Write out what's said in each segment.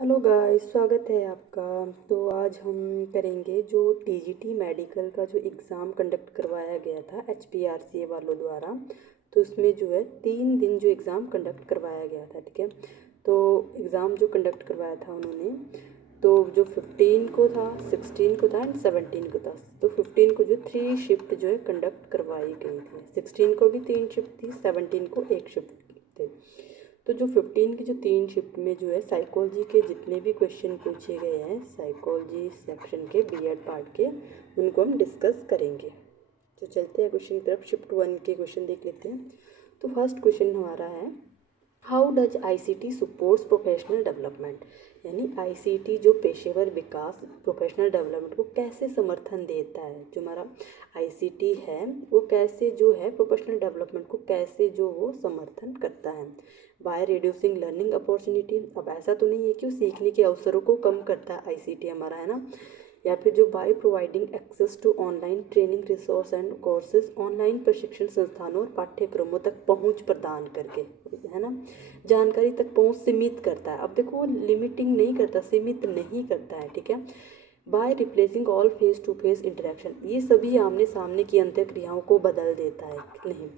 Hello guys, स्वागत है आपका। तो आज हम करेंगे जो टीजीटी मेडिकल का जो एग्ज़ाम कंडक्ट करवाया गया था एचपीआरसीए वालों द्वारा। तो उसमें जो है 3 दिन जो एग्ज़ाम कंडक्ट करवाया गया था, ठीक है। तो एग्ज़ाम जो कंडक्ट करवाया था उन्होंने, तो जो 15 को था, 16 को था एंड 17 को था। तो 15 को जो 3 शिफ्ट जो है कंडक्ट करवाई गई थी, 16 को भी 3 शिफ्ट थी, 17 को 1 शिफ्ट थे। तो जो 15 की जो 3 शिफ्ट में जो है साइकोलॉजी के जितने भी क्वेश्चन पूछे गए हैं साइकोलॉजी सेक्शन के बीएड पार्ट के, उनको हम डिस्कस करेंगे। तो चलते हैं क्वेश्चन की तरफ। शिफ्ट 1 के क्वेश्चन देख लेते हैं। तो फर्स्ट क्वेश्चन हमारा है, how does ICT supports professional development, यानी आईसीटी जो पेशेवर विकास प्रोफेशनल डेवलपमेंट को कैसे समर्थन देता है। जो हमारा आईसीटी है वो कैसे जो है प्रोफेशनल डेवलपमेंट को कैसे जो वो समर्थन करता है। बाय रिड्यूसिंग लर्निंग अपॉर्चुनिटी, अब ऐसा तो नहीं है कि वो सीखने के अवसरों को कम करता है आईसीटी हमारा, है ना। या फिर जो by providing access to online training resource and courses, online प्रशिक्षण संस्थानों और पाठ्यक्रमों तक पहुंच प्रदान करके, है ना। जानकारी तक पहुंच सीमित करता है। अब देखो वो लिमिटिंग नहीं करता, सीमित नहीं करता है, ठीक है। By replacing all face to face interaction, ये सभी आमने सामने की अंत्य क्रियाओं को बदल देता है। नहीं,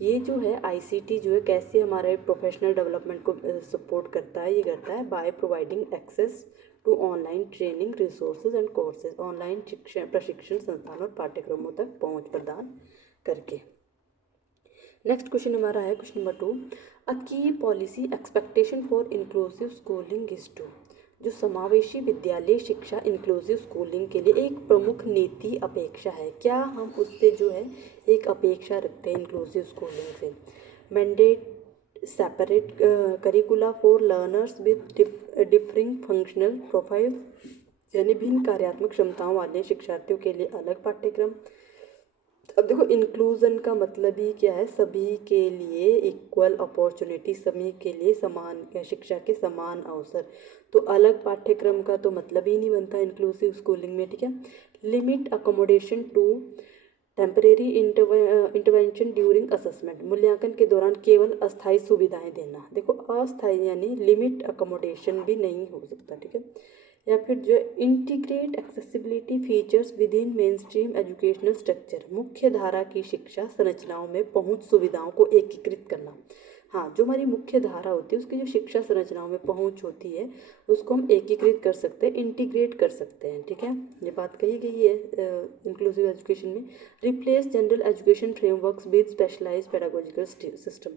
ये जो है आईसीटी जो है कैसे हमारे प्रोफेशनल डेवलपमेंट को सपोर्ट करता है, ये करता है by providing access to online training resources and courses, online शिक्षण प्रशिक्षण संस्थान और पाठ्यक्रमों तक पहुंच प्रदान करके। नेक्स्ट क्वेश्चन हमारा है question number 2, a key policy expectation for inclusive schooling is to, जो समावेशी विद्यालय शिक्षा इंक्लूसिव स्कूलिंग के लिए एक प्रमुख नीति अपेक्षा है। क्या हम उससे जो है एक अपेक्षा रखते हैं इंक्लूसिव स्कूलिंग से। Mandate separate करिकुला for learners with differing functional profile, यानी भिन्न कार्यात्मक क्षमताओं वाले शिक्षार्थियों के लिए अलग पाठ्यक्रम। अब देखो इंक्लूजन का मतलब ही क्या है, सभी के लिए इक्वल अपॉर्चुनिटी, सभी के लिए समान शिक्षा के समान अवसर। तो अलग पाठ्यक्रम का तो मतलब ही नहीं बनता इंक्लूसिव स्कूलिंग में, ठीक है। Limit accommodation to temporary intervention during assessment, मूल्यांकन के दौरान केवल अस्थायी सुविधाएं देना। देखो अस्थायी यानी लिमिट अकोमोडेशन भी नहीं हो सकता, ठीक है। या फिर जो integrate accessibility features with in main stream educational structure, मुख्य धारा की शिक्षा संरचनाओं में पहुंच सुविधाओं को एकीकृत करना। हाँ, जो हमारी मुख्य धारा होती है उसकी जो शिक्षा संरचनाओं में पहुंच होती है उसको हम एकीकृत कर सकते हैं, इंटीग्रेट कर सकते हैं, ठीक है। ये बात कही गई है इंक्लूसिव एजुकेशन में। Replace general education frameworks with specialise pedagogical system,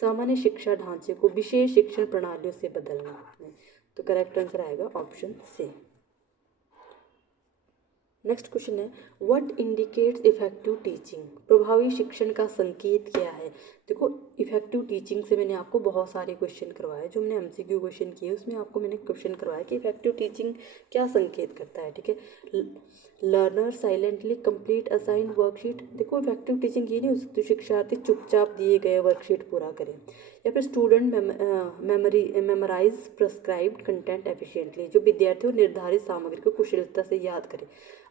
सामान्य शिक्षा ढांचे को विशेष शिक्षण प्रणालियों से बदलना। तो करेक्ट आंसर आएगा ऑप्शन सी। नेक्स्ट क्वेश्चन है, व्हाट इंडिकेट्स इफेक्टिव टीचिंग, प्रभावी शिक्षण का संकेत क्या है। देखो इफेक्टिव टीचिंग से मैंने आपको बहुत सारे क्वेश्चन करवाए, जो हमने एमसीक्यू क्वेश्चन किए उसमें आपको मैंने क्वेश्चन करवाया कि इफेक्टिव टीचिंग क्या संकेत करता है, ठीक है। Learner silently complete assigned worksheet, देखो इफेक्टिव टीचिंग ये नहीं हो सकती शिक्षार्थी चुपचाप दिए गए वर्कशीट पूरा करें। या फिर student memorise prescribed content efficiently, जो विद्यार्थियों निर्धारित सामग्री को कुशलता से याद करें।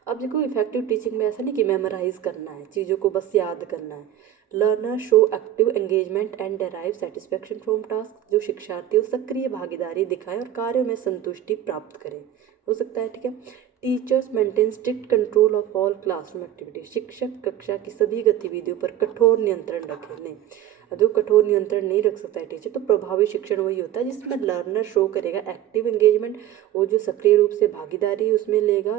अब देखो इफेक्टिव टीचिंग में ऐसा नहीं कि मेमोराइज करना है, चीज़ों को बस याद करना है। Learner show active engagement and derive satisfaction from task, जो शिक्षार्थियों सक्रिय भागीदारी दिखाएं और कार्यों में संतुष्टि प्राप्त करें, हो सकता है, ठीक है। Teachers maintain strict control of all classroom activity, शिक्षक कक्षा की सभी गतिविधियों पर कठोर नियंत्रण रखें। नहीं, जो कठोर नियंत्रण नहीं रख सकता है टीचर, तो प्रभावी शिक्षण वही होता है जिसमें लर्नर शो करेगा एक्टिव एंगेजमेंट, वो जो सक्रिय रूप से भागीदारी उसमें लेगा,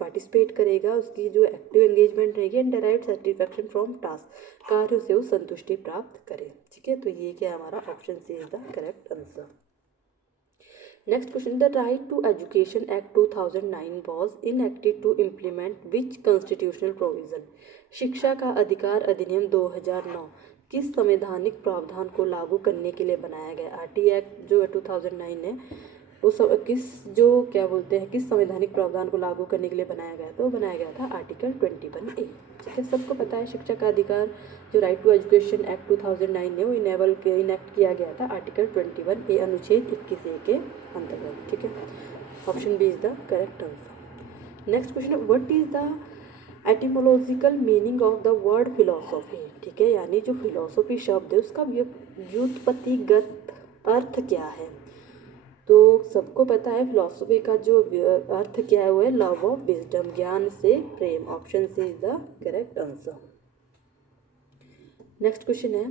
पार्टिसिपेट करेगा, उसकी जो एक्टिव एंगेजमेंट रहेगी and derived satisfaction from task, कार्यों से वो संतुष्टि प्राप्त करे, ठीक है। तो ये क्या है हमारा option C is the correct answer. Next question, the right to education act 2009 was enacted to implement which constitutional provision, शिक्षा का अधिकार अधिनियम 2009 किस संवैधानिक प्रावधान को लागू करने के लिए बनाया गया। आरटी एक्ट जो है 2009 है वो किस जो क्या बोलते हैं किस संवैधानिक प्रावधान को लागू करने के लिए बनाया गया, तो बनाया गया था आर्टिकल 21A, ठीक है। सबको पता है शिक्षा का अधिकार जो राइट टू एजुकेशन एक्ट 2009 है वो इनेक्ट किया गया था आर्टिकल 21A अनुच्छेद 21A के अंतर्गत, ठीक है। Option B is the correct answer. Next question, what is the etymological meaning of the word philosophy, ठीक है, यानी जो फिलोसॉफी शब्द है उसका व्युत्पत्तिगत अर्थ क्या है। तो सबको पता है फिलॉसफी का जो अर्थ क्या है वो है लव ऑफ विजडम, ज्ञान से प्रेम। Option C is the correct answer. Next question है,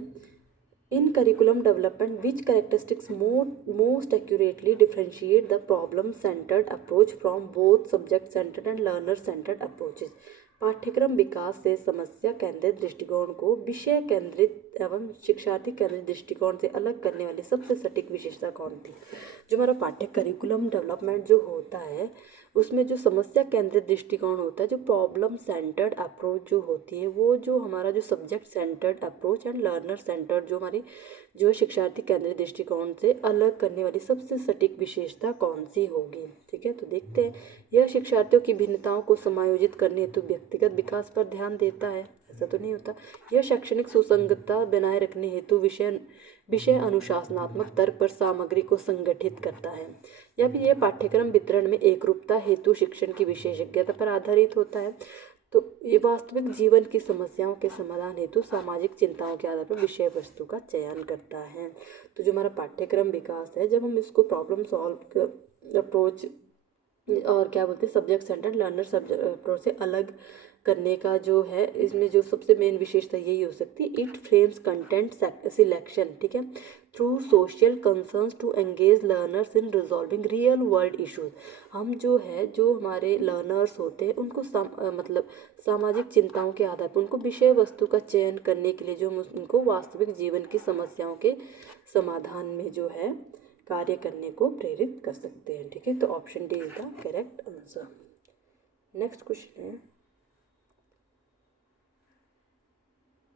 in curriculum development which characteristics most accurately differentiate the problem centred approach from both subject centred and learner centred approaches. पाठ्यक्रम विकास से समस्या केंद्रित दृष्टिकोण को विषय केंद्रित एवं शिक्षार्थी केंद्रित दृष्टिकोण से अलग करने वाली सबसे सटीक विशेषता कौन थी? जो हमारा पाठ्य करिकुलम डेवलपमेंट जो होता है उसमें जो समस्या केंद्रित दृष्टिकोण होता है, जो प्रॉब्लम सेंटर्ड अप्रोच जो होती है, वो जो हमारा जो subject centred approach and learner centred जो हमारी जो शिक्षार्थी केंद्रित दृष्टिकोण से अलग करने वाली सबसे सटीक विशेषता कौन सी होगी? ठीक है, तो देखते हैं। यह शिक्षार्थियों की भिन्नताओं को समायोजित करने हेतु व्यक्तिगत विकास पर ध्यान देता है, ऐसा तो नहीं होता। यह शैक्षणिक सुसंगतता बनाए रखने हेतु विषय अनुशासनात्मक तर्क पर सामग्री को संगठित करता है, या फिर यह पाठ्यक्रम वितरण में एकरूपता हेतु शिक्षण की विशेषज्ञता पर आधारित होता है। तो ये वास्तविक जीवन की समस्याओं के समाधान हेतु सामाजिक चिंताओं के आधार पर विषय वस्तु का चयन करता है। तो जो हमारा पाठ्यक्रम विकास है, जब हम इसको प्रॉब्लम सॉल्व अप्रोच और क्या बोलते हैं subject centred learner subject approach से अलग करने का जो है, इसमें जो सबसे मेन विशेषता यही हो सकती है, इट फ्रेम्स कंटेंट सिलेक्शन, ठीक है, through social concerns to engage learners in resolving real world issues. हम जो है जो हमारे लर्नर्स होते हैं उनको मतलब सामाजिक चिंताओं के आधार पर उनको विषय वस्तु का चयन करने के लिए जो हम उनको वास्तविक जीवन की समस्याओं के समाधान में जो है कार्य करने को प्रेरित कर सकते हैं। ठीक है, तो option D is the correct answer. Next question है,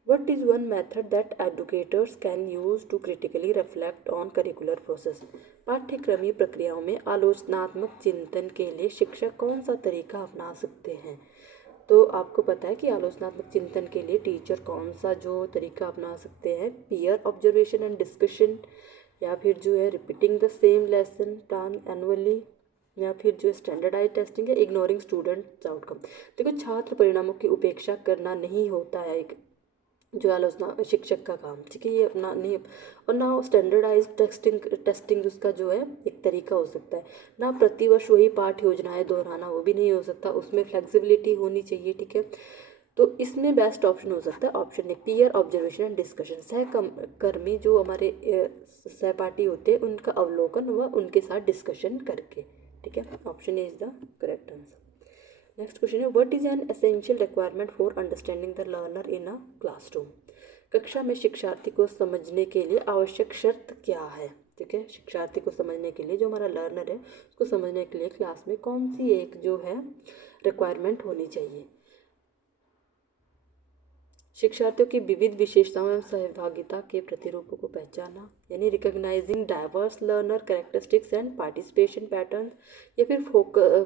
what is one method that educators can use to critically reflect on curricular process? पाठ्यक्रमीय प्रक्रियाओं में आलोचनात्मक चिंतन के लिए शिक्षक कौन सा तरीका अपना सकते हैं? तो आपको पता है कि आलोचनात्मक चिंतन के लिए टीचर कौन सा जो तरीका अपना सकते हैं, पीयर ऑब्जर्वेशन एंड डिस्कशन, या फिर जो है repeating the same lesson plan annually, या फिर जो स्टैंडर्डाइज टेस्टिंग है, इग्नोरिंग स्टूडेंट्स आउटकम। देखो, छात्र परिणामों की उपेक्षा करना नहीं होता है एक जो आलोचना शिक्षक का काम, ठीक है, ये अपना नहीं, और ना स्टैंडर्डाइज टेस्टिंग उसका जो है एक तरीका हो सकता है, ना प्रतिवर्ष वही पाठ योजनाएं दोहराना, वो भी नहीं हो सकता, उसमें फ्लेक्सिबिलिटी होनी चाहिए। ठीक है, तो इसमें बेस्ट ऑप्शन हो सकता है option A, peer observation and discussion. सहकर्मी जो हमारे सहपाठी होते हैं उनका अवलोकन व उनके साथ डिस्कशन करके। ठीक है, option A is the correct answer. Next question है, what is an essential requirement for understanding the learner in a classroom? कक्षा में शिक्षार्थी को समझने के लिए आवश्यक शर्त क्या है? ठीक है, शिक्षार्थी को समझने के लिए जो हमारा लर्नर है उसको समझने के लिए क्लास में कौन सी एक जो है रिक्वायरमेंट होनी चाहिए? शिक्षार्थियों की विविध विशेषताओं एवं सहभागिता के प्रतिरूपों को पहचाना, यानी recognising diverse learner characteristics and participation pattern, या फिर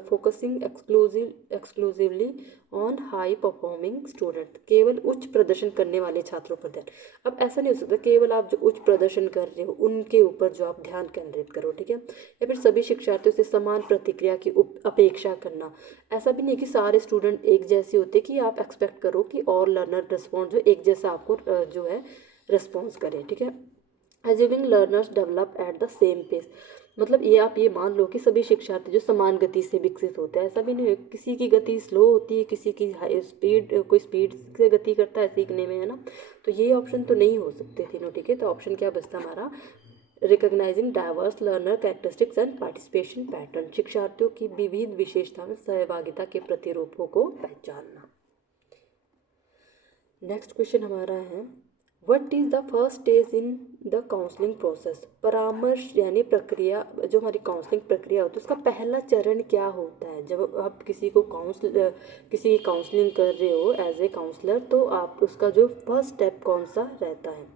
focusing exclusively on high performing student, केवल उच्च प्रदर्शन करने वाले छात्रों पर ध्यान। अब ऐसा नहीं हो सकता केवल आप जो उच्च प्रदर्शन कर रहे हो उनके ऊपर जो आप ध्यान केंद्रित करो। ठीक है, या फिर सभी शिक्षार्थियों से समान प्रतिक्रिया की अपेक्षा करना। ऐसा भी नहीं कि सारे स्टूडेंट एक जैसे होते कि आप एक्सपेक्ट करो कि और लर्नर रिस्पॉन्स जो एक जैसा आपको जो है रिस्पॉन्स करें। ठीक है, assuming learners develop at the same pace, मतलब ये आप ये मान लो कि सभी शिक्षार्थी जो समान गति से विकसित होते हैं। ऐसा भी नहीं है, किसी की गति स्लो होती है, किसी की हाई स्पीड, कोई स्पीड से गति करता है सीखने में, है ना, तो ये ऑप्शन तो नहीं हो सकते तीनों। ठीक है, तो ऑप्शन क्या बचता हमारा, recognising diverse learner characteristics and participation pattern, शिक्षार्थियों की विविध विशेषता में सहभागिता के प्रतिरूपों को पहचानना। नेक्स्ट क्वेश्चन हमारा है, what is the first stage in the counselling process? परामर्श यानी प्रक्रिया, जो हमारी काउंसलिंग प्रक्रिया होती है उसका पहला चरण क्या होता है? जब आप किसी को किसी काउंसलिंग कर रहे हो एज ए काउंसलर, तो आप उसका जो फर्स्ट स्टेप कौन सा रहता है?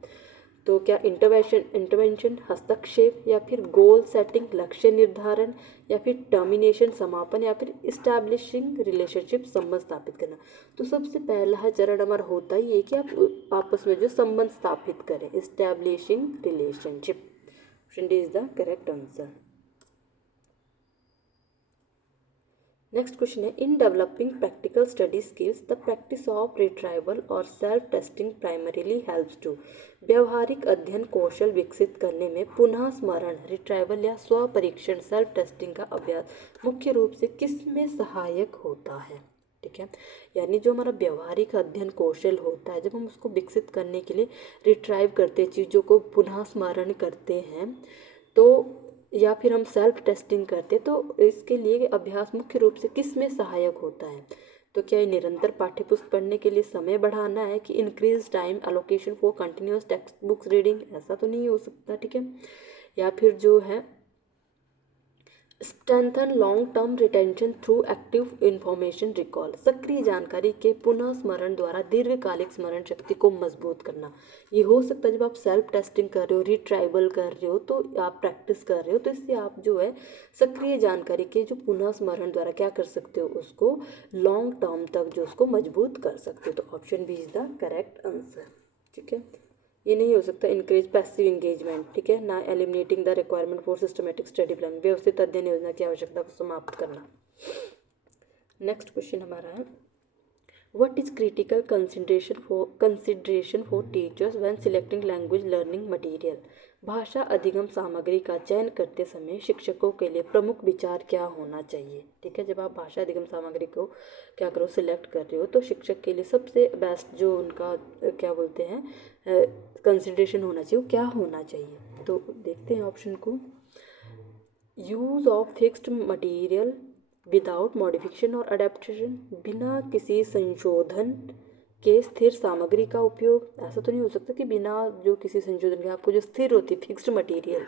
तो क्या इंटरवेंशन हस्तक्षेप, या फिर गोल सेटिंग लक्ष्य निर्धारण, या फिर टर्मिनेशन समापन, या फिर इस्टेब्लिशिंग रिलेशनशिप संबंध स्थापित करना? तो सबसे पहला चरण हमारा होता ही है कि आप आपस में जो संबंध स्थापित करें, establishing relationship. Option D is the correct answer. Next question है, in developing practical study skills the practice of retrieval और self testing primarily helps to. व्यवहारिक अध्ययन कौशल विकसित करने में पुनः स्मरण, रिट्राइवल या स्व परीक्षण सेल्फ टेस्टिंग का अभ्यास मुख्य रूप से किस में सहायक होता है। ठीक है, यानी जो हमारा व्यवहारिक अध्ययन कौशल होता है, जब हम उसको विकसित करने के लिए रिट्राइव करते हैं, चीज़ों को पुनः स्मरण करते हैं, तो या फिर हम सेल्फ टेस्टिंग करते, तो इसके लिए अभ्यास मुख्य रूप से किस में सहायक होता है। तो क्या ये निरंतर पाठ्यपुस्तक पढ़ने के लिए समय बढ़ाना है कि increase time allocation for continuous text books reading, ऐसा तो नहीं हो सकता। ठीक है, या फिर जो है strengthen long term retention through active information recall, सक्रिय जानकारी के पुनः स्मरण द्वारा दीर्घकालिक स्मरण शक्ति को मजबूत करना। ये हो सकता है जब आप सेल्फ टेस्टिंग कर रहे हो, रिट्राइवल कर रहे हो, तो आप प्रैक्टिस कर रहे हो, तो इससे आप जो है सक्रिय जानकारी के जो पुनः स्मरण द्वारा क्या कर सकते हो, उसको लॉन्ग टर्म तक जो उसको मजबूत कर सकते हो। तो option B is the correct answer. ठीक है, ये नहीं हो सकता इंकरेज पैसिव इंगेजमेंट। ठीक है ना, eliminating the requirement for systematic study plan, व्यवस्थित अध्ययन योजना की आवश्यकता को समाप्त करना। नेक्स्ट क्वेश्चन हमारा है, what is critical consideration for teachers when selecting language learning material. भाषा अधिगम सामग्री का चयन करते समय शिक्षकों के लिए प्रमुख विचार क्या होना चाहिए। ठीक है, जब आप भाषा अधिगम सामग्री को क्या करो सिलेक्ट कर रहे हो, तो शिक्षक के लिए सबसे बेस्ट जो उनका क्या बोलते हैं कंसिडरेशन होना चाहिए, वो क्या होना चाहिए। तो देखते हैं ऑप्शन को, use of fixed material without modification और अडेप्टेशन, बिना किसी संशोधन के स्थिर सामग्री का उपयोग। ऐसा तो नहीं हो सकता कि बिना जो किसी संशोधन के आपको जो स्थिर होती है फिक्स्ड मटेरियल,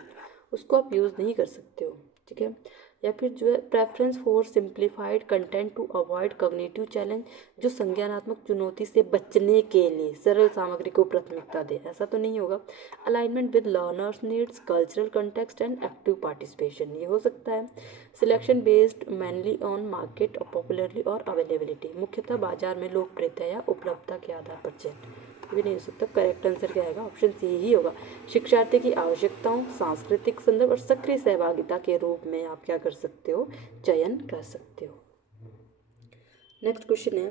उसको आप यूज़ नहीं कर सकते हो। ठीक है, या फिर जो है preference for simplified content to avoid cognitive challenge, जो संज्ञानात्मक चुनौती से बचने के लिए सरल सामग्री को प्राथमिकता दे। ऐसा तो नहीं होगा। Alignment with learners needs, cultural context and active participation, ये हो सकता है। Selection based mainly on market popularly और अवेलेबिलिटी, मुख्यतः बाजार में लोकप्रियता या उपलब्धता के आधार पर चयन, भी नहीं हो सकता। करेक्ट आंसर क्या आएगा, ऑप्शन सी ही होगा। शिक्षार्थी की आवश्यकताओं, सांस्कृतिक संदर्भ और सक्रिय सहभागिता के रूप में आप क्या कर सकते हो, चयन कर सकते हो। नेक्स्ट क्वेश्चन है,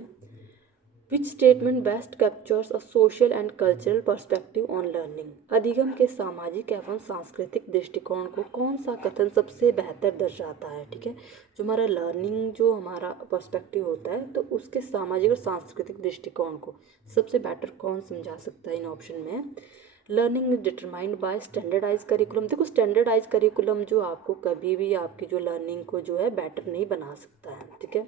which statement best captures a social and cultural perspective on learning. अधिगम के सामाजिक एवं सांस्कृतिक दृष्टिकोण को कौन सा कथन सबसे बेहतर दर्शाता है। ठीक है, जो हमारा लर्निंग जो हमारा पर्सपेक्टिव होता है, तो उसके सामाजिक और सांस्कृतिक दृष्टिकोण को सबसे बेटर कौन समझा सकता है इन ऑप्शन में। Learning is determined by standardise curriculum. देखो स्टैंडर्डाइज करिकुलम जो आपको कभी भी आपकी जो लर्निंग को जो है बेटर नहीं बना सकता है। ठीक है,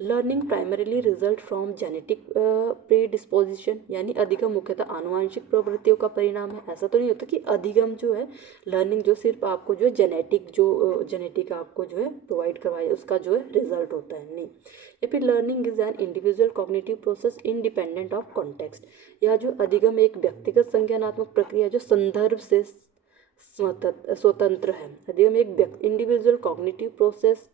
learning primarily result from genetic predisposition, यानी अधिगम मुख्यतः आनुवंशिक प्रवृत्तियों का परिणाम है। ऐसा तो नहीं होता कि अधिगम जो है लर्निंग जो सिर्फ आपको जो है जेनेटिक आपको जो है प्रोवाइड करवाए उसका जो है रिजल्ट होता है, नहीं। या फिर learning is an individual cognitive process independent of context, या जो अधिगम एक व्यक्तिगत संज्ञानात्मक प्रक्रिया जो संदर्भ से स्वतंत्र है। अधिगम एक इंडिविजुअल कॉग्निटिव प्रोसेस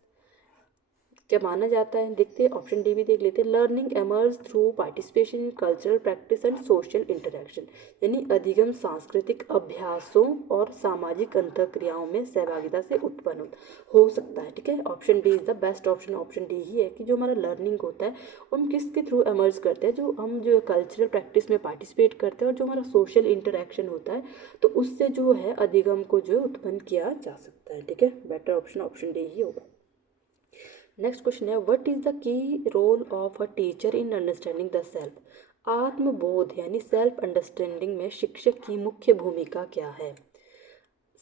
क्या माना जाता है, देखते हैं ऑप्शन डी भी देख लेते हैं। Learning emerge through participation in cultural practice and social interaction, यानी अधिगम सांस्कृतिक अभ्यासों और सामाजिक अंतःक्रियाओं में सहभागिता से उत्पन्न हो सकता है। ठीक है, option D is the best option, option D ही है कि जो हमारा लर्निंग होता है हम किसके थ्रू एमर्ज करते हैं, जो हम जो कल्चरल प्रैक्टिस में पार्टिसिपेट करते हैं और जो हमारा सोशल इंटरेक्शन होता है, तो उससे जो है अधिगम को जो उत्पन्न किया जा सकता है। ठीक है, बेटर ऑप्शन ऑप्शन डी ही होगा। नेक्स्ट क्वेश्चन है, what is the key role of a teacher in understanding the self. आत्मबोध यानी सेल्फ अंडरस्टैंडिंग में शिक्षक की मुख्य भूमिका क्या है।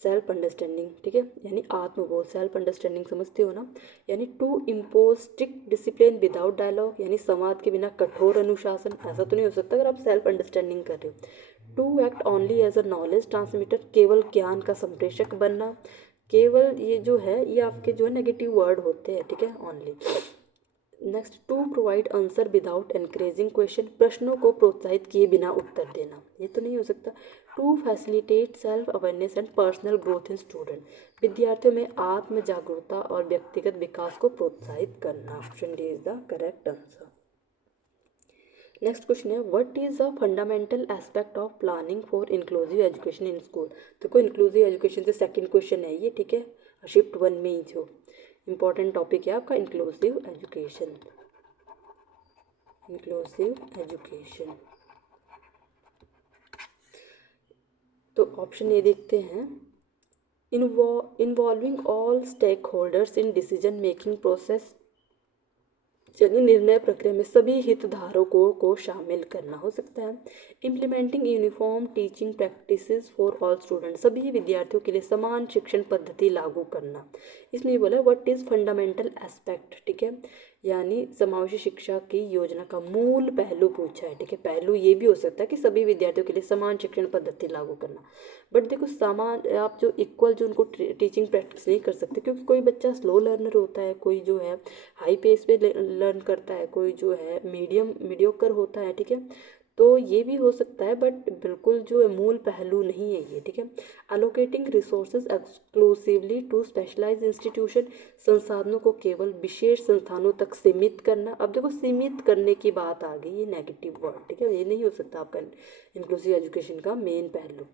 सेल्फ अंडरस्टैंडिंग, ठीक है, यानी आत्मबोध, सेल्फ अंडरस्टैंडिंग समझते हो ना, यानी to impose strict discipline without dialogue, यानी संवाद के बिना कठोर अनुशासन। ऐसा तो नहीं हो सकता अगर आप सेल्फ अंडरस्टैंडिंग कर रहे हो। To act only as a knowledge transmitter, केवल ज्ञान का संप्रेषक बनना। केवल ये जो है ये आपके जो है नेगेटिव वर्ड होते हैं। ठीक है, only. Next, to provide answer without encouraging question, प्रश्नों को प्रोत्साहित किए बिना उत्तर देना, ये तो नहीं हो सकता। To facilitate self awareness and personal growth in student, विद्यार्थियों में आत्म जागरूकता और व्यक्तिगत विकास को प्रोत्साहित करना। Option D is the correct answer. Next question है, what is a fundamental aspect of planning for inclusive education in school. देखो इंक्लूसिव एजुकेशन से सेकंड क्वेश्चन है ये। ठीक है, शिफ्ट 1 में ही जो इंपॉर्टेंट टॉपिक है आपका इंक्लूसिव एजुकेशन। Inclusive education. तो ऑप्शन ए देखते हैं, involving all stakeholders in decision making process, यानी निर्णय प्रक्रिया में सभी हितधारकों को शामिल करना हो सकता है। Implementing uniform teaching practices for all student, सभी विद्यार्थियों के लिए समान शिक्षण पद्धति लागू करना। इसमें ये बोला व्हाट इज़ फंडामेंटल एस्पेक्ट, ठीक है, यानी समावेशी शिक्षा की योजना का मूल पहलू पूछा है, ठीक है। पहलू ये भी हो सकता है कि सभी विद्यार्थियों के लिए समान शिक्षण पद्धति लागू करना, बट देखो समान आप जो इक्वल जो उनको टीचिंग प्रैक्टिस नहीं कर सकते, क्योंकि कोई बच्चा स्लो लर्नर होता है, कोई जो है हाई पेस पे लर्न करता है, कोई जो है मीडियोकर होता है, ठीक है। तो ये भी हो सकता है, बट बिल्कुल जो है मूल पहलू नहीं है ये, ठीक है। Allocating resources exclusively to specialise institution, संसाधनों को केवल विशेष संस्थानों तक सीमित करना। अब देखो सीमित करने की बात आ गई, ये नेगेटिव वर्ड, ठीक है, ये नहीं हो सकता आपका इंक्लूसिव एजुकेशन का मेन पहलू।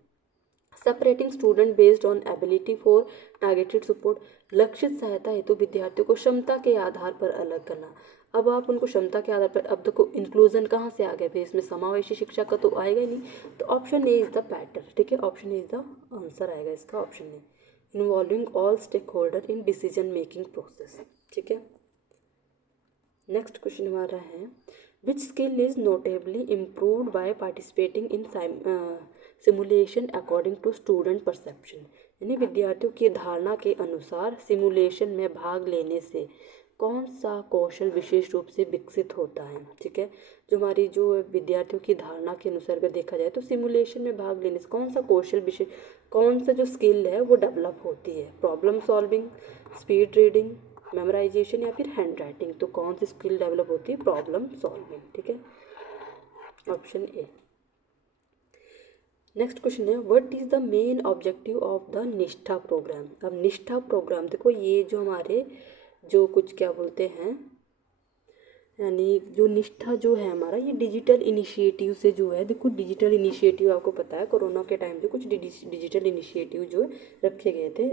Separating student based on ability for targeted support, लक्षित सहायता हेतु विद्यार्थियों को क्षमता के आधार पर अलग करना। अब आप उनको क्षमता के आधार पर, अब देखो इंक्लूजन कहाँ से आ गया फिर, इसमें समावेशी शिक्षा का तो आएगा ही नहीं, तो option A is the better, ठीक है, option A is the answer आएगा इसका, option A, involving all stakeholder in decision making process, ठीक है। नेक्स्ट क्वेश्चन हमारा है, which skill is notably improved by participating in simulation according to student perception, यानी विद्यार्थियों की धारणा के अनुसार सिमुलेशन में भाग लेने से कौन सा कौशल विशेष रूप से विकसित होता है, ठीक है। जो हमारी जो विद्यार्थियों की धारणा के अनुसार अगर देखा जाए तो सिमुलेशन में भाग लेने से कौन सा कौशल विशेष, कौन सा जो स्किल है वो डेवलप होती है, problem solving, speed reading, memorisation या फिर हैंड राइटिंग। तो कौन सी स्किल डेवलप होती है, प्रॉब्लम सॉल्विंग, ठीक है, ऑप्शन ए। नेक्स्ट क्वेश्चन है, what is the main objective of the निष्ठा प्रोग्राम। अब निष्ठा प्रोग्राम देखो, ये जो हमारे जो कुछ क्या बोलते हैं, यानी जो निष्ठा जो है हमारा, ये डिजिटल इनिशिएटिव से जो है, देखो डिजिटल इनिशिएटिव आपको पता है कोरोना के टाइम पे कुछ डिजिटल इनिशिएटिव जो रखे गए थे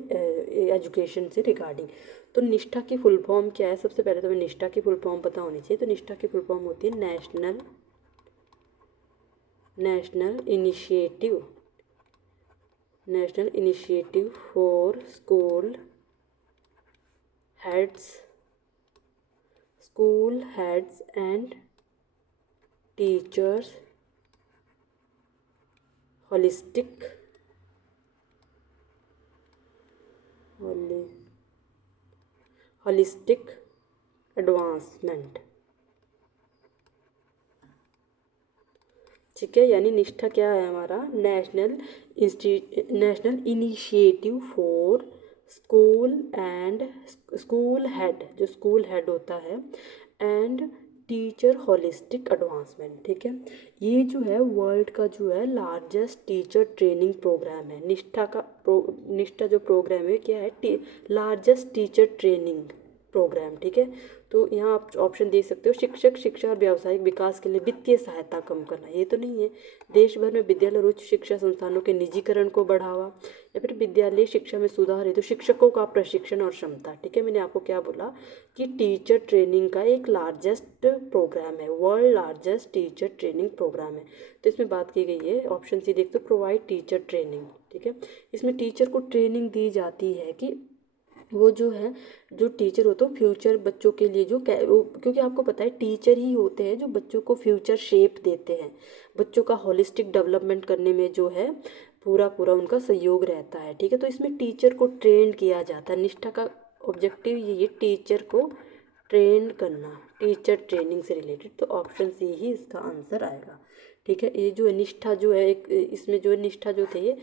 एजुकेशन से रिगार्डिंग। तो निष्ठा की फुल फॉर्म क्या है, सबसे पहले तो हमें निष्ठा की फुल फॉर्म पता होनी चाहिए। तो निष्ठा की फुल फॉर्म होती है national initiative for school heads and teachers holistic advancement, ठीक है। यानी निष्ठा क्या है हमारा, national initiative for school head, जो स्कूल हेड होता है, एंड टीचर होलिस्टिक एडवांसमेंट, ठीक है। ये जो है वर्ल्ड का जो है लार्जेस्ट टीचर ट्रेनिंग प्रोग्राम है। निष्ठा जो प्रोग्राम है क्या है, लार्जेस्ट टीचर ट्रेनिंग प्रोग्राम, ठीक है। तो यहाँ आप ऑप्शन दे सकते हो, शिक्षक शिक्षा और व्यावसायिक विकास के लिए वित्तीय सहायता कम करना, ये तो नहीं है। देश भर में विद्यालय और उच्च शिक्षा संस्थानों के निजीकरण को बढ़ावा, या फिर विद्यालय शिक्षा में सुधार है तो शिक्षकों का प्रशिक्षण और क्षमता, ठीक है। मैंने आपको क्या बोला कि टीचर ट्रेनिंग का एक लार्जेस्ट प्रोग्राम है, world largest teacher training programme है। तो इसमें बात की गई है, ऑप्शन सी देखते हो, प्रोवाइड टीचर ट्रेनिंग, ठीक है। इसमें टीचर को ट्रेनिंग दी जाती है कि वो जो है, जो टीचर होते हैं फ्यूचर बच्चों के लिए क्योंकि आपको पता है टीचर ही होते हैं जो बच्चों को फ्यूचर शेप देते हैं, बच्चों का होलिस्टिक डेवलपमेंट करने में जो है पूरा उनका सहयोग रहता है, ठीक है। तो इसमें टीचर को ट्रेन किया जाता है, निष्ठा का ऑब्जेक्टिव ये टीचर को ट्रेन करना, टीचर ट्रेनिंग से रिलेटेड। तो ऑप्शन सी ही इसका आंसर आएगा, ठीक है। ये जो निष्ठा जो है एक, इसमें जो निष्ठा जो थे, ये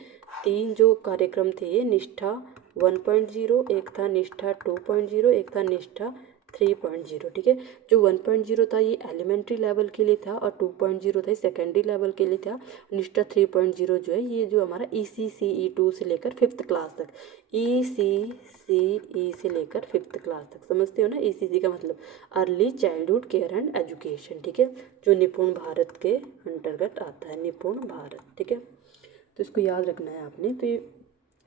3 जो कार्यक्रम थे, ये निष्ठा 1.0, एक था निष्ठा 2.0, एक था निष्ठा 3.0, ठीक है। जो 1.0 था ये एलिमेंट्री लेवल के लिए था, और 2.0 था सेकेंडरी लेवल के लिए था। निष्ठा 3.0 जो है ये जो हमारा ECCE2 से लेकर 5th क्लास तक, ECCE से लेकर 5th क्लास तक, समझते हो ना। ECC का मतलब early childhood care and education, ठीक है, जो निपुण भारत के अंतर्गत आता है, निपुण भारत, ठीक है। तो इसको याद रखना है आपने। तो ये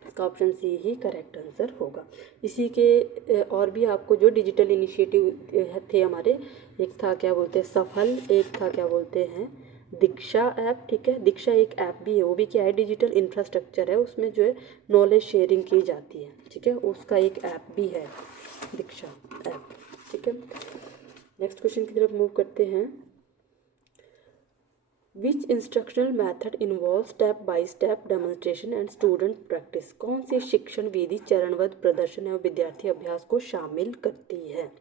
इसका ऑप्शन सी ही करेक्ट आंसर होगा। इसी के और भी आपको जो डिजिटल इनिशिएटिव थे हमारे, एक था क्या बोलते हैं सफल, एक था क्या बोलते हैं दीक्षा ऐप, ठीक है। दीक्षा एक ऐप भी है, वो भी क्या है डिजिटल इंफ्रास्ट्रक्चर है, उसमें जो है नॉलेज शेयरिंग की जाती है, ठीक है। उसका एक ऐप भी है दीक्षा ऐप, ठीक है। नेक्स्ट क्वेश्चन की तरफ मूव करते हैं। Which instructional method involve step by step demonstration and student practice? कौन सी शिक्षण विधि चरणबद्ध प्रदर्शन एवं विद्यार्थी अभ्यास को शामिल करती है?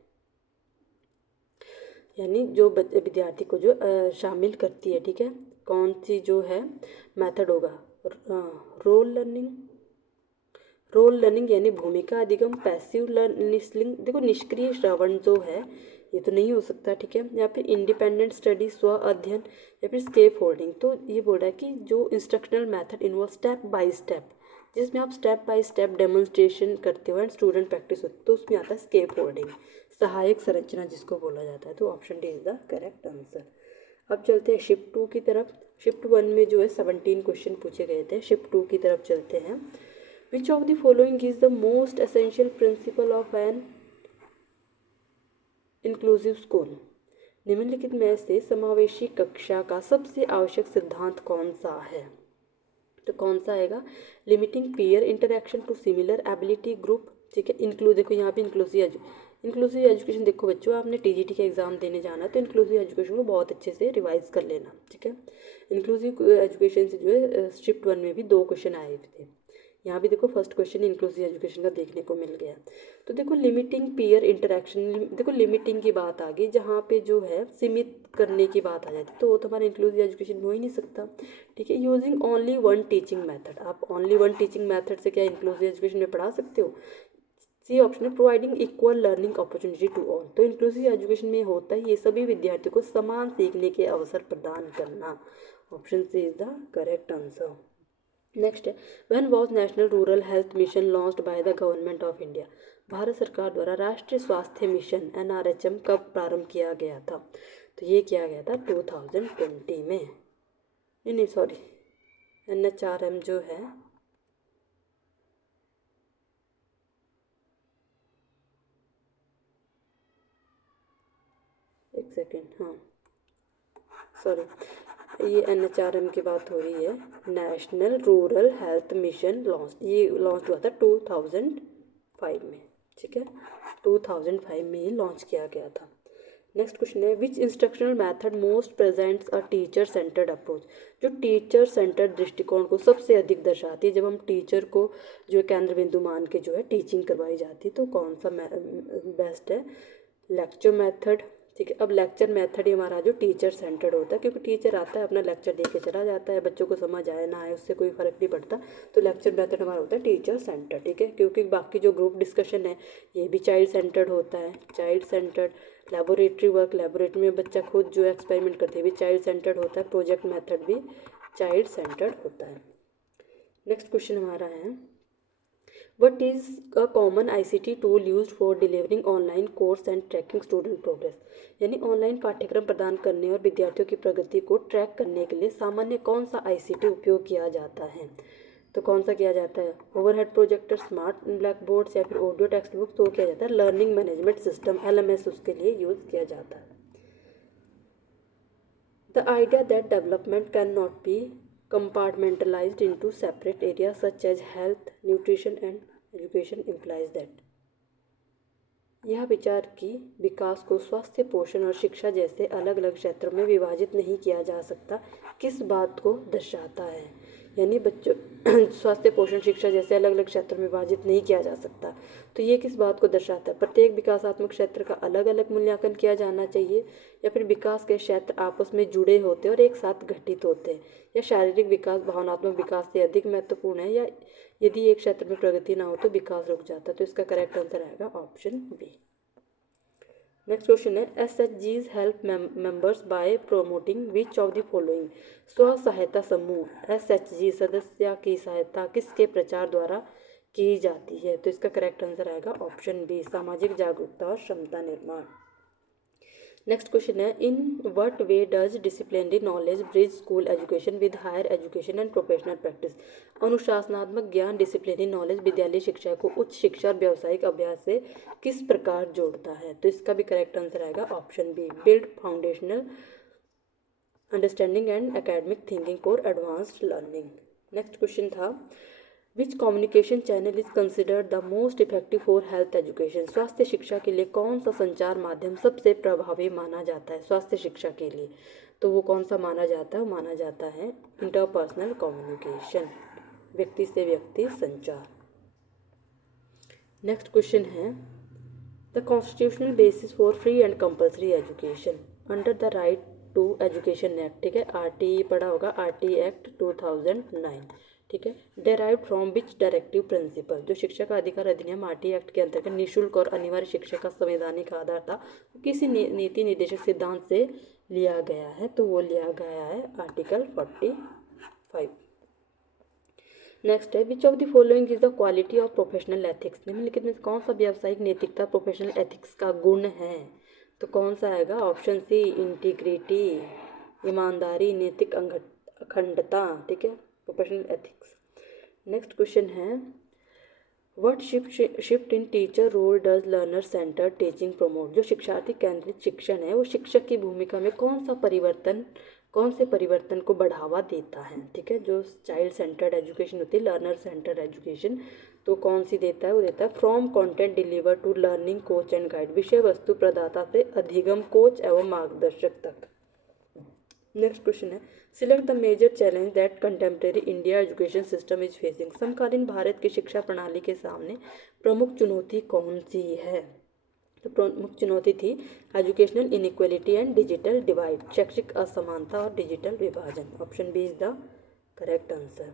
यानी जो विद्यार्थी को जो शामिल करती है, ठीक है। कौन सी जो है मेथड होगा? रोल लर्निंग, रोल लर्निंग यानी भूमिका अधिगम, पैसिव लिसनिंग, देखो निष्क्रिय श्रवण जो है ये तो नहीं हो सकता, ठीक है। या फिर इंडिपेंडेंट स्टडी, स्व अध्ययन, या फिर स्केप होल्डिंग। तो ये बोल रहा है कि जो instructional method involve step by step, जिसमें आप स्टेप बाय स्टेप डेमोन्स्ट्रेशन करते हो एंड स्टूडेंट प्रैक्टिस होती है, तो उसमें आता है स्केप होल्डिंग, सहायक संरचना जिसको बोला जाता है। तो option D is the correct answer. अब चलते हैं शिफ्ट 2 की तरफ। शिफ्ट 1 में जो है 17 क्वेश्चन पूछे गए थे। शिफ्ट 2 की तरफ चलते हैं। विच of the following is the most essential principle of an inclusive school? निम्नलिखित में से समावेशी कक्षा का सबसे आवश्यक सिद्धांत कौन सा है? तो कौन सा आएगा? Limiting peer interaction to similar ability group, ठीक है। देखो यहाँ पे इंक्लूसिव एजुकेशन, देखो बच्चों आपने टीजीटी का एग्जाम देने जाना है तो इंक्लूसिव एजुकेशन को बहुत अच्छे से रिवाइज कर लेना, ठीक है। इंक्लूसिव एजुकेशन से जो है शिफ्ट 1 में भी 2 क्वेश्चन आए थे। यहाँ भी देखो फर्स्ट क्वेश्चन इंक्लूसिव एजुकेशन का देखने को मिल गया। तो देखो लिमिटिंग पीयर इंटरेक्शन, देखो लिमिटिंग की बात आ गई, जहाँ पे जो है सीमित करने की बात आ जाती है, तो वो तो हमारा इंक्लूसिव एजुकेशन में हो ही नहीं सकता, ठीक है। Using only one teaching method, आप ओनली वन टीचिंग मेथड से क्या इंक्लूसिव एजुकेशन में पढ़ा सकते हो? सी ऑप्शन है providing equal learning opportunity to all. तो इंक्लूसिव एजुकेशन में होता है ये सभी विद्यार्थियों को समान सीखने के अवसर प्रदान करना। Option C is the correct answer. Next है when was national rural health mission launched by the government of India? भारत सरकार द्वारा राष्ट्रीय स्वास्थ्य मिशन NRHM कब प्रारंभ किया गया था? तो ये किया गया था 2020 में। नहीं सॉरी, NHRM जो है एक सेकेंड, हाँ सॉरी, ये NHRM की बात हो रही है। National rural health mission launch, ये लॉन्च हुआ था 2005 में, ठीक है। 2005 में ये लॉन्च किया गया था। नेक्स्ट क्वेश्चन है which instructional method most presents a teacher centred approach? जो टीचर सेंटर्ड दृष्टिकोण को सबसे अधिक दर्शाती है, जब हम टीचर को जो है केंद्र बिंदु मान के जो है टीचिंग करवाई जाती है, तो कौन सा बेस्ट है? लेक्चर मेथड, ठीक है। अब लेक्चर मेथड ही हमारा जो टीचर सेंटर्ड होता है, क्योंकि टीचर आता है अपना लेक्चर दे के चला जाता है, बच्चों को समझ आए ना आए उससे कोई फ़र्क नहीं पड़ता। तो लेक्चर मेथड हमारा होता है टीचर सेंटर, ठीक है। क्योंकि बाकी जो ग्रुप डिस्कशन है ये भी चाइल्ड सेंटर्ड होता है, child centred. Laboratory work, laboratory में बच्चा खुद जो एक्सपेरिमेंट करते हैं भी चाइल्ड सेंटर्ड होता है। प्रोजेक्ट मेथड भी चाइल्ड सेंटर्ड होता है। नेक्स्ट क्वेश्चन हमारा है What is a common ICT tool used for delivering online course and tracking student progress? यानी ऑनलाइन पाठ्यक्रम प्रदान करने और विद्यार्थियों की प्रगति को ट्रैक करने के लिए सामान्य कौन सा ICT उपयोग किया जाता है? तो कौन सा किया जाता है? Overhead projector, smart black boards, या फिर ऑडियो टेक्स्ट बुक। तो किया जाता है लर्निंग मैनेजमेंट सिस्टम LMS, उसके लिए यूज़ किया जाता है। The idea that development can not be compartmentalized into separate areas such as health, nutrition and education implies that यह विचार कि विकास को स्वास्थ्य, पोषण और शिक्षा जैसे अलग अलग क्षेत्रों में विभाजित नहीं किया जा सकता किस बात को दर्शाता है? यानी बच्चों स्वास्थ्य, पोषण, शिक्षा जैसे अलग अलग क्षेत्रों में विभाजित नहीं किया जा सकता, तो ये किस बात को दर्शाता है? प्रत्येक विकासात्मक क्षेत्र का अलग अलग मूल्यांकन किया जाना चाहिए, या फिर विकास के क्षेत्र आपस में जुड़े होते और एक साथ घटित होते हैं, या शारीरिक विकास भावनात्मक विकास से अधिक महत्वपूर्ण है, या यदि एक क्षेत्र में प्रगति ना हो तो विकास रुक जाता है? तो इसका करेक्ट आंसर आएगा ऑप्शन बी। नेक्स्ट क्वेश्चन है SHGs help members by promoting which of the following? स्व सहायता समूह SHG सदस्य की सहायता किसके प्रचार द्वारा की जाती है? तो इसका करेक्ट आंसर आएगा ऑप्शन बी, सामाजिक जागरूकता और क्षमता निर्माण। नेक्स्ट क्वेश्चन है, in what way does disciplinary knowledge bridge school education with higher education and professional practice. अनुशासनात्मक ज्ञान डिसिप्लिनरी नॉलेज विद्यालय शिक्षा को उच्च शिक्षा और व्यावसायिक अभ्यास से किस प्रकार जोड़ता है। तो इसका भी करेक्ट आंसर आएगा option B, build foundational understanding and academic thinking for advanced learning. Next question था, which communication channel is considered the most effective for health education. स्वास्थ्य शिक्षा के लिए कौन सा संचार माध्यम सबसे प्रभावी माना जाता है स्वास्थ्य शिक्षा के लिए। तो वो कौन सा माना जाता है, माना जाता है इंटरपर्सनल कम्युनिकेशन, व्यक्ति से व्यक्ति संचार। नेक्स्ट क्वेश्चन है, the constitutional basis for free and compulsory education under the right to education act, ठीक है, आरटी पढ़ा होगा, आरटी एक्ट 2009, ठीक है, derive from which directive principle. जो शिक्षा का अधिकार अधिनियम आरटी एक्ट के अंतर्गत निःशुल्क और अनिवार्य शिक्षा का संवैधानिक आधार था, किसी नीति निर्देशक सिद्धांत से लिया गया है। तो वो लिया गया है आर्टिकल 45। नेक्स्ट है, विच of the following is the quality of professional ethics. निम्नलिखित में कौन सा व्यावसायिक नैतिकता प्रोफेशनल एथिक्स का गुण है। तो कौन सा आएगा, ऑप्शन सी, इंटीग्रिटी, ईमानदारी, नैतिक अखंडता, ठीक है, प्रोफेशनल एथिक्स। नेक्स्ट क्वेश्चन है, what shift in teacher role does learner centre teaching promote. जो शिक्षार्थी केंद्रित शिक्षण है वो शिक्षक की भूमिका में कौन से परिवर्तन को बढ़ावा देता है, ठीक है। जो चाइल्ड सेंटर्ड एजुकेशन होती है, लर्नर सेंटर्ड एजुकेशन, तो कौन सी देता है, वो देता है from content deliver to learning coach and guide, विषय वस्तु प्रदाता से अधिगम कोच एवं मार्गदर्शक तक। नेक्स्ट क्वेश्चन है, select the major challenge that contemporary India education system is facing. समकालीन भारत की शिक्षा प्रणाली के सामने प्रमुख चुनौती कौन सी है। तो प्रमुख चुनौती थी educational inequality and digital divide, शैक्षिक असमानता और डिजिटल विभाजन। Option B is the correct answer.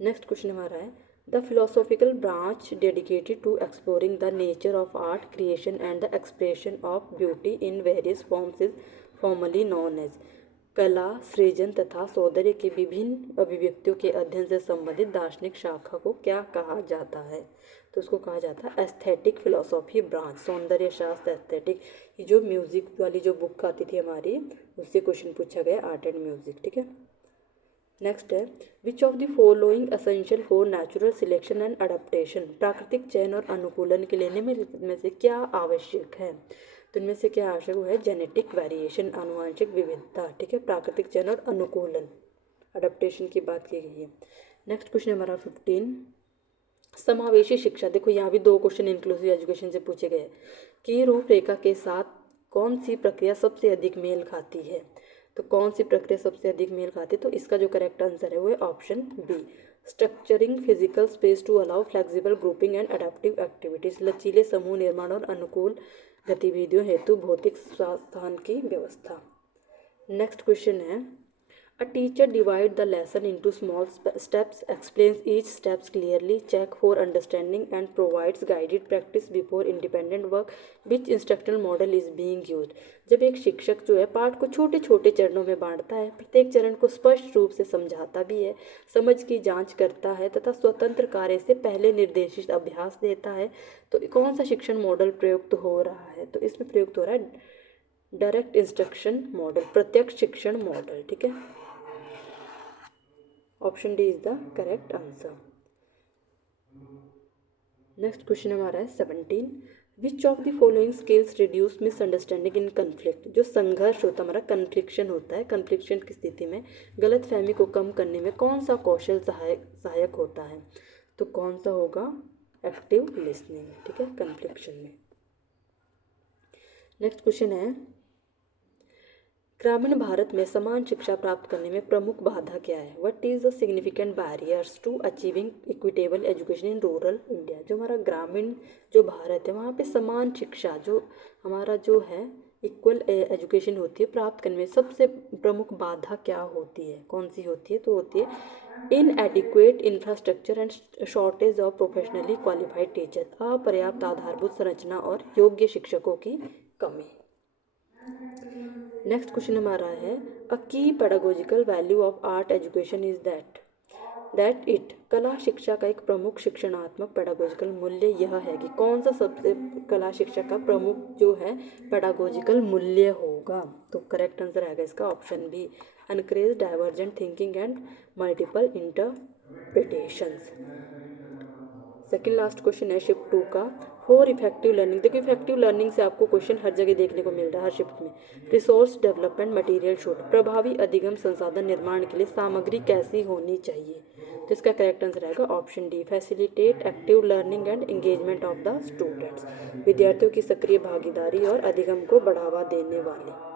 Next question हमारा है, the philosophical branch dedicated to exploring the nature of art creation and the expression of beauty in various forms is formally known as. कला, सृजन तथा सौंदर्य के विभिन्न अभिव्यक्तियों के अध्ययन से संबंधित दार्शनिक शाखा को क्या कहा जाता है। तो उसको कहा जाता है एस्थेटिक फिलोसॉफी ब्रांच, सौंदर्य शास्त्र एस्थेटिक। ये जो म्यूजिक वाली जो बुक आती थी हमारी, उससे क्वेश्चन पूछा गया, आर्ट एंड म्यूजिक, ठीक है। नेक्स्ट है, विच of the following essential for natural selection and adaptation. प्राकृतिक चयन और अनुकूलन के लिए निम्नलिखित में से क्या आवश्यक है। तो इनमें से क्या आवश्यक है, जेनेटिक वेरिएशन, आनुवंशिक विविधता, ठीक है, प्राकृतिक चयन और अनुकूलन, अडेप्टेशन की बात की गई है। नेक्स्ट क्वेश्चन हमारा 15, समावेशी शिक्षा। देखो यहाँ भी दो क्वेश्चन इंक्लूसिव एजुकेशन से पूछे गए कि रूपरेखा के साथ कौन सी प्रक्रिया सबसे अधिक मेल खाती है। तो कौन सी प्रक्रिया सबसे अधिक मेल खाती है, तो इसका जो करेक्ट आंसर है वो है option B, structuring physical space to allow flexible grouping and adaptive activities, लचीले समूह निर्माण और अनुकूल गतिविधियों हेतु भौतिक स्थान की व्यवस्था। नेक्स्ट क्वेश्चन है, a teacher divide the lesson into small steps, explains each steps clearly, check for understanding and provides guided practice before independent work. Which instructional model is being used? जब एक शिक्षक जो है पाठ को छोटे छोटे चरणों में बांटता है, प्रत्येक चरण को स्पष्ट रूप से समझाता भी है, समझ की जांच करता है तथा स्वतंत्र कार्य से पहले निर्देशित अभ्यास देता है, तो कौन सा शिक्षण मॉडल प्रयुक्त हो रहा है। तो इसमें प्रयुक्त हो रहा है डायरेक्ट इंस्ट्रक्शन मॉडल, प्रत्यक्ष शिक्षण मॉडल, ठीक है। Option D is the correct answer. Next question हमारा है 17, विच of the following skills reduce misunderstanding in conflict. जो संघर्ष होता है, हमारा कन्फ्लिक्शन होता है, कन्फ्लिक्शन की स्थिति में गलतफहमी को कम करने में कौन सा कौशल सहायक होता है। तो कौन सा होगा, एक्टिव लिसनिंग, ठीक है, कन्फ्लिक्शन में। नेक्स्ट क्वेश्चन है, ग्रामीण भारत में समान शिक्षा प्राप्त करने में प्रमुख बाधा क्या है। What is the significant barriers to achieving equitable education in rural India. जो हमारा ग्रामीण जो भारत है वहाँ पे समान शिक्षा जो हमारा जो है इक्वल एजुकेशन होती है प्राप्त करने में सबसे प्रमुख बाधा क्या होती है, कौन सी होती है। तो होती है इनएडिक्वेट infrastructure and shortage of professionally qualified teacher, अपर्याप्त आधारभूत संरचना और योग्य शिक्षकों की कमी। नेक्स्ट क्वेश्चन हमारा है, अ की pedagogical value of art education is that. That it, कला शिक्षा का एक प्रमुख शिक्षणात्मक पेडागोजिकल मूल्य यह है कि कौन सा सबसे कला शिक्षा का प्रमुख जो है पेडागोजिकल मूल्य होगा। तो करेक्ट आंसर आएगा इसका option B, encourage divergent thinking and multiple interpretations. Second last question है शिफ्ट 2 का, फॉर इफेक्टिव लर्निंग। देखो इफेक्टिव लर्निंग से आपको क्वेश्चन हर जगह देखने को मिल रहा है हर शिफ्ट में। रिसोर्स डेवलपमेंट मटेरियल शुड, प्रभावी अधिगम संसाधन निर्माण के लिए सामग्री कैसी होनी चाहिए। तो इसका करेक्ट आंसर आएगा option D, facilitate active learning and engagement of the students, विद्यार्थियों की सक्रिय भागीदारी और अधिगम को बढ़ावा देने वाले।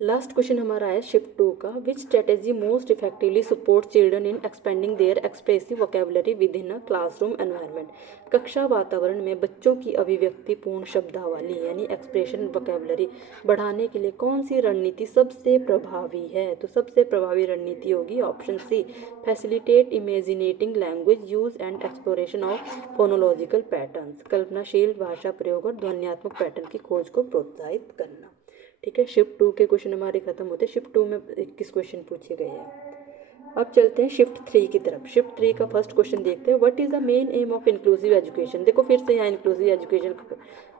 लास्ट क्वेश्चन हमारा है शिफ्ट 2 का, which strategy most effectively support children in expanding their expressive vocabulary within a classroom environment. कक्षा वातावरण में बच्चों की अभिव्यक्तिपूर्ण शब्दावली यानी एक्सप्रेशन वोकेबुलरी बढ़ाने के लिए कौन सी रणनीति सबसे प्रभावी है। तो सबसे प्रभावी रणनीति होगी option C, facilitate imaginative language use and exploration of phonological patterns, कल्पनाशील भाषा प्रयोग और ध्वन्यात्मक पैटर्न की खोज को प्रोत्साहित करना। ठीक है, शिफ्ट 2 के क्वेश्चन हमारे खत्म होते हैं। शिफ्ट 2 में 21 क्वेश्चन पूछे गए हैं। अब चलते हैं शिफ्ट 3 की तरफ। शिफ्ट 3 का फर्स्ट क्वेश्चन देखते हैं, what is the main M of inclusive education. देखो फिर से यहाँ इंक्लूसिव एजुकेशन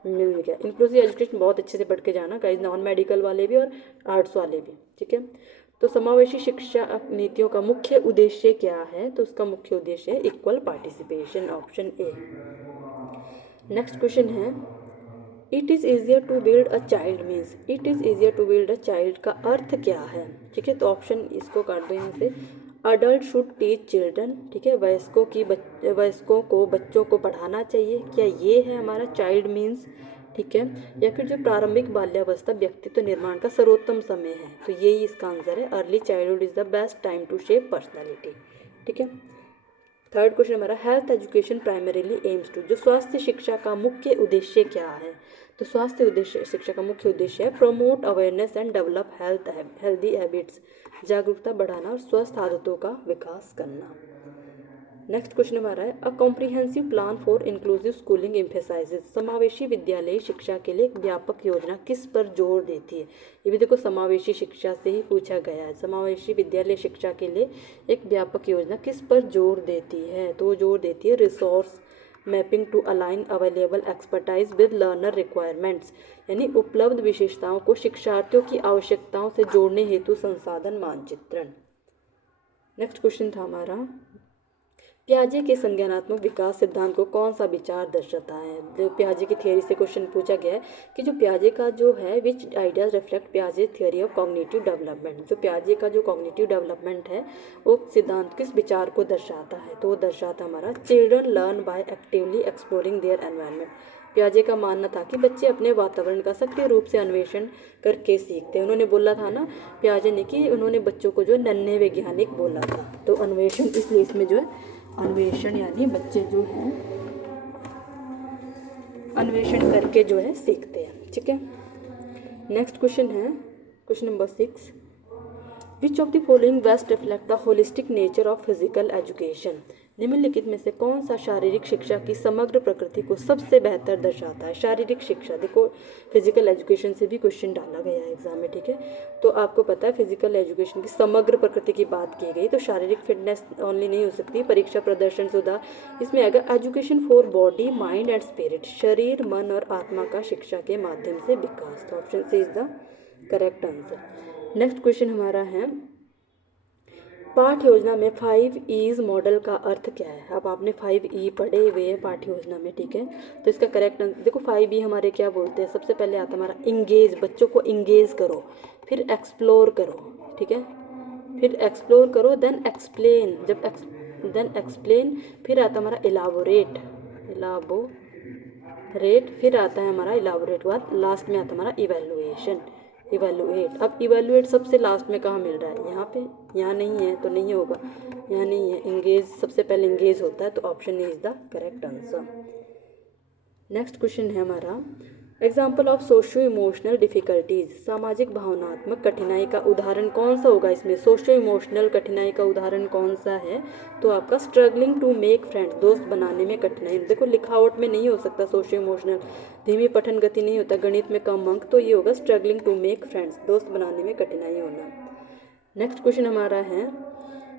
मिल गया। इंक्लूसिव एजुकेशन बहुत अच्छे से पढ़ के जाना गाइस, नॉन मेडिकल वाले भी और आर्ट्स वाले भी। ठीक है, तो समावेशी शिक्षा नीतियों का मुख्य उद्देश्य क्या है। तो उसका मुख्य उद्देश्य है equal participation, option A. Next question है, it is easier to build a child means, it is easier to build a child का अर्थ क्या है। ठीक है, तो ऑप्शन इसको काट दो यहाँ से, अडल्ट शुड टीच चिल्ड्रन। ठीक है, वयस्कों को बच्चों को पढ़ाना चाहिए, क्या ये है हमारा चाइल्ड मीन्स। ठीक है, या फिर जो प्रारंभिक बाल्यावस्था व्यक्तित्व निर्माण का सर्वोत्तम समय है, तो यही इसका आंसर है, early childhood is the best time to shape personality. ठीक है, थर्ड क्वेश्चन हमारा, health education primarily aims to, जो स्वास्थ्य शिक्षा का मुख्य उद्देश्य क्या है। तो स्वास्थ्य उद्देश्य शिक्षा का मुख्य उद्देश्य है promote awareness and develop healthy habits, जागरूकता बढ़ाना और स्वस्थ आदतों का विकास करना। नेक्स्ट क्वेश्चन हमारा है, a comprehensive plan for inclusive schooling emphasises, समावेशी विद्यालयी शिक्षा के लिए एक व्यापक योजना किस पर जोर देती है। ये भी देखो समावेशी शिक्षा से ही पूछा गया है, समावेशी विद्यालय शिक्षा के लिए एक व्यापक योजना किस पर जोर देती है। तो जोर देती है resource mapping to align available expertise with learner requirements, यानी उपलब्ध विशेषताओं को शिक्षार्थियों की आवश्यकताओं से जोड़ने हेतु संसाधन मानचित्रण। नेक्स्ट क्वेश्चन था हमारा, पियाजे के संज्ञानात्मक विकास सिद्धांत को कौन सा विचार दर्शाता है। जो पियाजे की थियोरी से क्वेश्चन पूछा गया है कि जो पियाजे का जो है विच आइडियाज रिफ्लेक्ट पियाजे थियोरी ऑफ कॉग्निटिव डेवलपमेंट, जो पियाजे का जो कॉग्निटिव डेवलपमेंट है वो सिद्धांत किस विचार को दर्शाता है। तो वो दर्शाता हमारा children learn by actively exploring their environment. पियाजे का मानना था कि बच्चे अपने वातावरण का सक्रिय रूप से अन्वेषण करके सीखते हैं। उन्होंने बोला था ना पियाजे ने कि उन्होंने बच्चों को जो नन्हे वैज्ञानिक बोला था, तो अन्वेषण इसलिए इसमें जो है अन्वेषण यानी बच्चे जो हैं अन्वेषण करके जो है सीखते हैं। ठीक है, नेक्स्ट क्वेश्चन है question number 6, which of the following best reflect the holistic nature of physical education. निम्नलिखित में से कौन सा शारीरिक शिक्षा की समग्र प्रकृति को सबसे बेहतर दर्शाता है। शारीरिक शिक्षा, देखो फिजिकल एजुकेशन से भी क्वेश्चन डाला गया है एग्जाम में। ठीक है, तो आपको पता है फिजिकल एजुकेशन की समग्र प्रकृति की बात की गई, तो शारीरिक फिटनेस ओनली नहीं हो सकती, परीक्षा प्रदर्शन सुधार, इसमें आएगा education for body mind and spirit, शरीर मन और आत्मा का शिक्षा के माध्यम से विकास। तो option C is the correct answer. Next question हमारा है, पाठ्य योजना में 5 E's मॉडल का अर्थ क्या है। अब आपने 5E पढ़े हुए हैं पाठ्य योजना में। ठीक है, तो इसका करेक्ट आंसर देखो 5E हमारे क्या बोलते हैं, सबसे पहले आता हमारा इंगेज, बच्चों को इंगेज करो, फिर एक्सप्लोर करो। ठीक है, फिर एक्सप्लोर करो, देन एक्सप्लेन, देन एक्सप्लेन, फिर आता हमारा इलाबोरेट, फिर आता है हमारा इलाबोरेट बाद लास्ट में आता हमारा इवेलुएट। अब इवेलुएट सबसे लास्ट में कहाँ मिल रहा है, यहाँ पे, यहाँ नहीं है तो नहीं होगा, यहाँ नहीं है, इंगेज सबसे पहले इंगेज होता है, तो option is the correct answer. Next question है हमारा, example of socio emotional difficulties, सामाजिक भावनात्मक कठिनाई का उदाहरण कौन सा होगा। इसमें सोशियो इमोशनल कठिनाई का उदाहरण कौन सा है, तो आपका स्ट्रगलिंग टू मेक फ्रेंड्स, दोस्त बनाने में कठिनाई। देखो लिखावट में नहीं हो सकता सोशियो इमोशनल, धीमी पठन गति नहीं होता, गणित में कम अंक, तो ये होगा स्ट्रगलिंग टू मेक फ्रेंड्स, दोस्त बनाने में कठिनाई होना। नेक्स्ट क्वेश्चन हमारा है,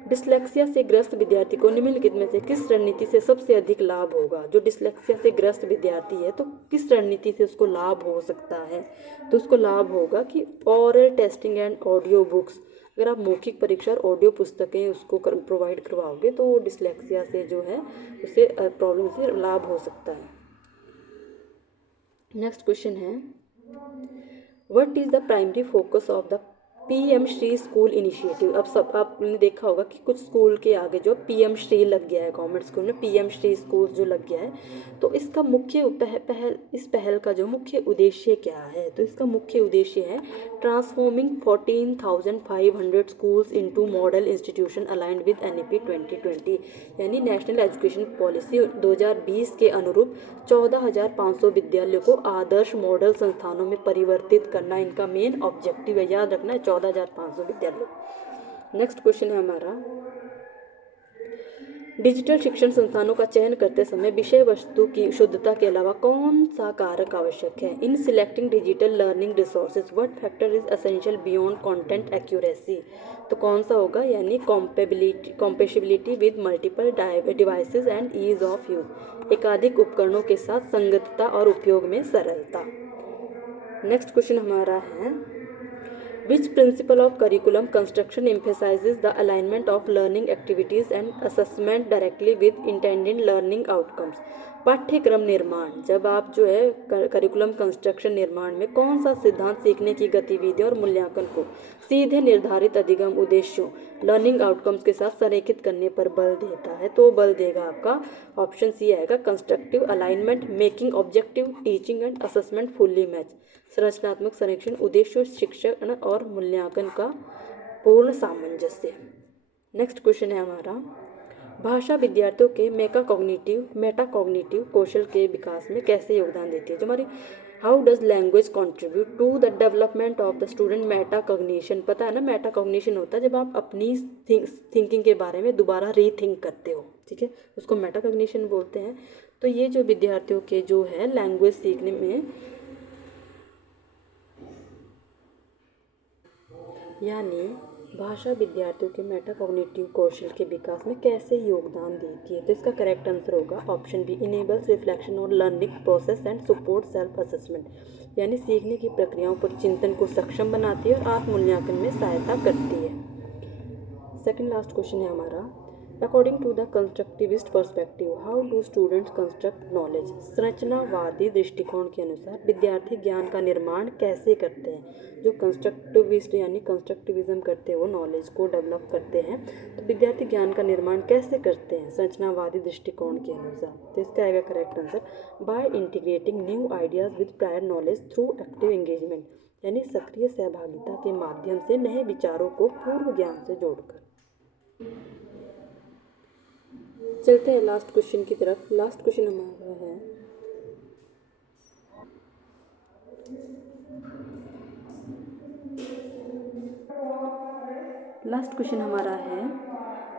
डिसलेक्सिया से ग्रस्त विद्यार्थी को निम्नलिखित में से किस रणनीति से सबसे अधिक लाभ होगा? जो डिसलेक्सिया से ग्रस्त विद्यार्थी है तो किस रणनीति से उसको लाभ हो सकता है? तो उसको लाभ होगा कि oral testing and audio books. अगर आप मौखिक परीक्षा और ऑडियो पुस्तकें उसको प्रोवाइड करवाओगे तो वो डिसलेक्सिया से जो है उससे प्रॉब्लम से लाभ हो सकता है। नेक्स्ट क्वेश्चन है, what is the primary focus of the PM Shri school initiative? अब सब आपने देखा होगा कि कुछ स्कूल के आगे जो पीएम श्री लग गया है, गवर्नमेंट स्कूल में पीएम श्री स्कूल जो लग गया है, तो इसका मुख्य इस पहल का जो मुख्य उद्देश्य क्या है? तो इसका मुख्य उद्देश्य है transforming 14,500 schools into model institution aligned with NEP 2020, यानी नेशनल एजुकेशन पॉलिसी 2020 के अनुरूप 14,500 विद्यालयों को आदर्श मॉडल संस्थानों में परिवर्तित करना इनका मेन ऑब्जेक्टिव है। याद रखना है 14,500 विद्यालय। नेक्स्ट क्वेश्चन है हमारा, डिजिटल शिक्षण संस्थानों का चयन करते समय विषय वस्तु की शुद्धता के अलावा कौन सा कारक आवश्यक है? In selecting digital learning resources what factor is essential beyond content accuracy? तो कौन सा होगा? यानी compatibility with multiple devices and ease of use, एकाधिक उपकरणों के साथ संगतता और उपयोग में सरलता। नेक्स्ट क्वेश्चन हमारा है, Which principle of curriculum construction emphasizes the alignment of learning activities and assessment directly with intended learning outcomes? पाठ्यक्रम निर्माण, जब आप जो है करिकुलम कंस्ट्रक्शन निर्माण में कौन सा सिद्धांत सीखने की गतिविधियों और मूल्यांकन को सीधे निर्धारित अधिगम उद्देश्यों लर्निंग आउटकम्स के साथ संरेखित करने पर बल देता है? तो बल देगा आपका ऑप्शन सी आएगा, constructive alignment, making objective, teaching and assessment fully match, संरचनात्मक संरक्षण, उद्देश्य शिक्षण और मूल्यांकन का पूर्ण सामंजस्य। नेक्स्ट क्वेश्चन है हमारा, भाषा विद्यार्थियों के मेटाकॉग्निटिव कौशल के विकास में कैसे योगदान देती है? जो हमारी how does language contribute to the development of the student metacognition? पता है ना, मेटाकॉग्निशन होता है जब आप अपनी थिंकिंग के बारे में दोबारा रीथिंक करते हो, ठीक है, उसको मेटाकॉग्निशन बोलते हैं। तो ये जो विद्यार्थियों के जो है लैंग्वेज सीखने में, यानी भाषा विद्यार्थियों के मेटाकॉग्निटिव कौशल के विकास में कैसे योगदान देती है? तो इसका करेक्ट आंसर होगा ऑप्शन बी, इनेबल्स रिफ्लेक्शन और learning process and support self assessment, यानी सीखने की प्रक्रियाओं पर चिंतन को सक्षम बनाती है और आत्ममूल्यांकन में सहायता करती है। सेकंड लास्ट क्वेश्चन है हमारा, according to the constructivist perspective how do students construct knowledge? संरचनावादी दृष्टिकोण के अनुसार विद्यार्थी ज्ञान का निर्माण कैसे करते हैं? जो कंस्ट्रक्टिविस्ट यानी कंस्ट्रक्टिविज्म करते हैं वो नॉलेज को डेवलप करते हैं, तो विद्यार्थी ज्ञान का निर्माण कैसे करते हैं संरचनावादी दृष्टिकोण के अनुसार? तो इसका आएगा correct answer, by integrating new ideas with prior knowledge through active engagement, यानी सक्रिय सहभागिता के माध्यम से नए विचारों को पूर्व ज्ञान से जोड़कर। चलते हैं लास्ट क्वेश्चन की तरफ। लास्ट क्वेश्चन हमारा है,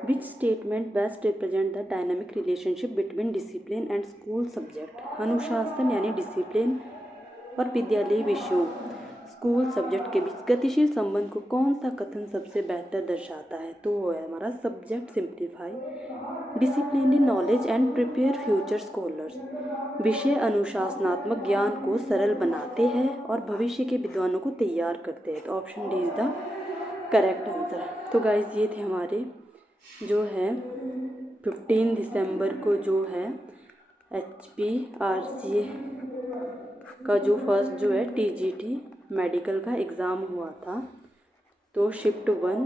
which statement best represent the dynamic relationship between discipline and school subject? अनुशासन यानी डिसिप्लिन और विद्यालयी विषयों स्कूल सब्जेक्ट के बीच गतिशील संबंध को कौन सा कथन सबसे बेहतर दर्शाता है? तो वो है हमारा subject simplify disciplinary knowledge and prepare future scholars. विषय अनुशासनात्मक ज्ञान को सरल बनाते हैं और भविष्य के विद्वानों को तैयार करते हैं। तो option D is the correct answer. तो गाइज ये थे हमारे जो है 15 दिसंबर को जो है HPRCA का जो फर्स्ट जो है TGT मेडिकल का एग्ज़ाम हुआ था। तो शिफ्ट 1,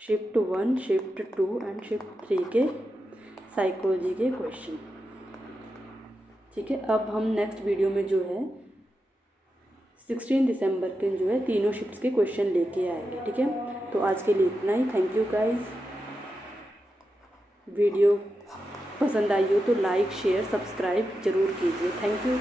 शिफ्ट 2 एंड शिफ्ट 3 के साइकोलॉजी के क्वेश्चन, ठीक है। अब हम नेक्स्ट वीडियो में जो है 16 दिसंबर के जो है तीनों शिफ्ट्स के क्वेश्चन लेके आएंगे, ठीक है। तो आज के लिए इतना ही। Thank you guys. वीडियो पसंद आई हो तो लाइक शेयर सब्सक्राइब ज़रूर कीजिए। Thank you.